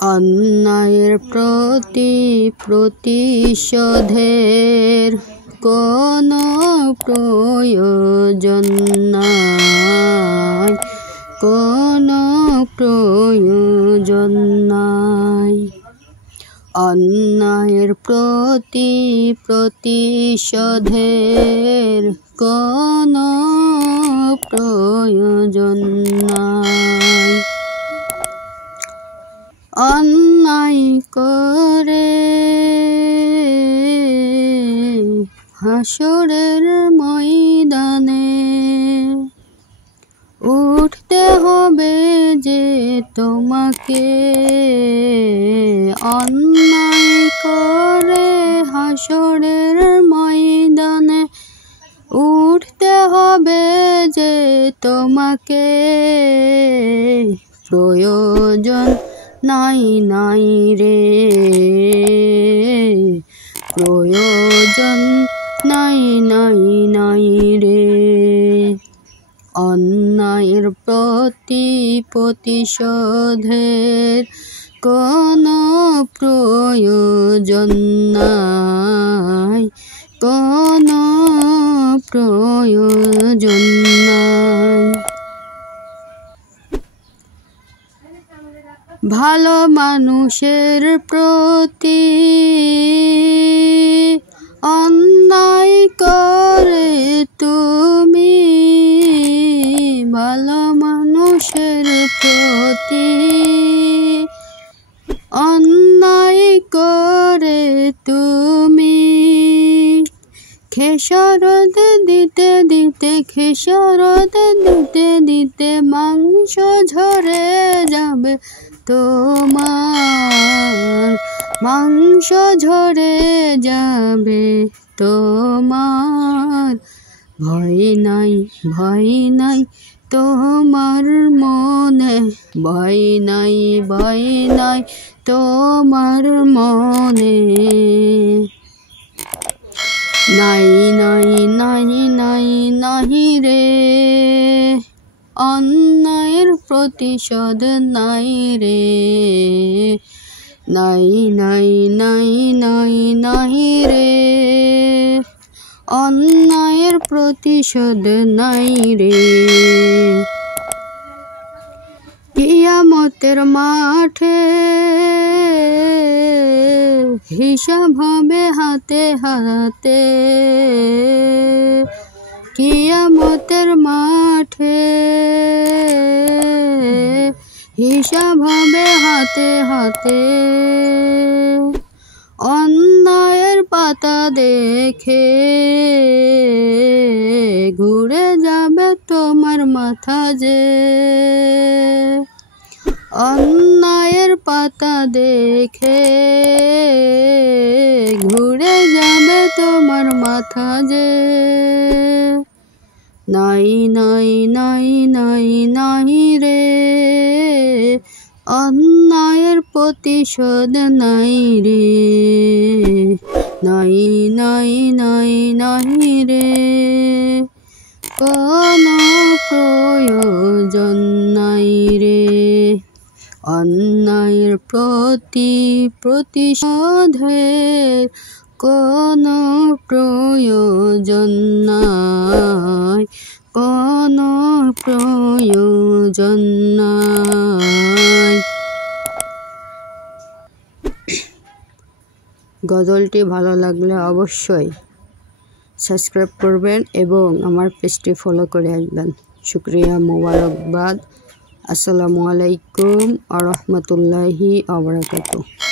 অন্যায়ের প্রতি প্রতিশোধের কোনো প্রয়োজন নাই, কোনো প্রয়োজন নাই। অন্যায়ের প্রতি প্রতিশোধের কোনো প্রয়োজন নাই। অন্যায় করে হাসরের ময়দানে উঠতে হবে যে তোমাকে। অন্যায় করে হাসরের ময়দানে উঠতে হবে যে তোমাকে। প্রয়োজন নাই নাই রে, প্রয়োজন নাই নাই নাই রে। অন্যায়ের প্রতি প্রতিশোধের কোনো প্রয়োজন নাই, কোনো প্রয়োজন নাই। ভালো মানুষের প্রতি অন্যায় করে তুমি, ভালো মানুষের প্রতি অন্যায় করে তুমি। খেসারত দিতে দিতে খেসারত দিতে দিতে মাংস ঝরে যাবে তোমার, মাংস ঝরে যাবে তোমার। ভয় নাই ভয় নাই তোমার মনে, ভয় নাই ভয় নাই তোমার মনে। নাই নাই নাই নাই নাহি রে, অন্যায়ের প্রতিশোধ নাই রে। নাই নাই নাই নাই নাহি রে, অন্যায়ের প্রতিশোধ নাই রে। কিয়ামতের মাঠে হিসাব হবে হাতে হাতে, কিয়ামতের মাঠে হিসাব হবে হাতে হাতে। অন্যায়ের পাতা দেখে ঘুরে যাবে তোমার মাথা যে, অন্যায়ের পাতা দেখে ঘুরে যাবে তোমার মাথা যে। নাই নাই নাই নাই নাই রে, অন্যায়ের প্রতিশোধ নাই রে। নাই নাই নাই নাই রে, কোনো প্রয়োজন নাই রে। অন্যায়ের প্রতি প্রতিশোধের কোনো প্রয়োজন নাই, কোনো প্রয়োজন নাই। গজলটি ভালো লাগলে অবশ্যই সাবস্ক্রাইব করবেন এবং আমার পেজটি ফলো করে আসবেন। শুকরিয়া, মোবারকবাদ। আসসালামু আলাইকুম ওয়া রাহমাতুল্লাহি ওয়া বারাকাতুহু।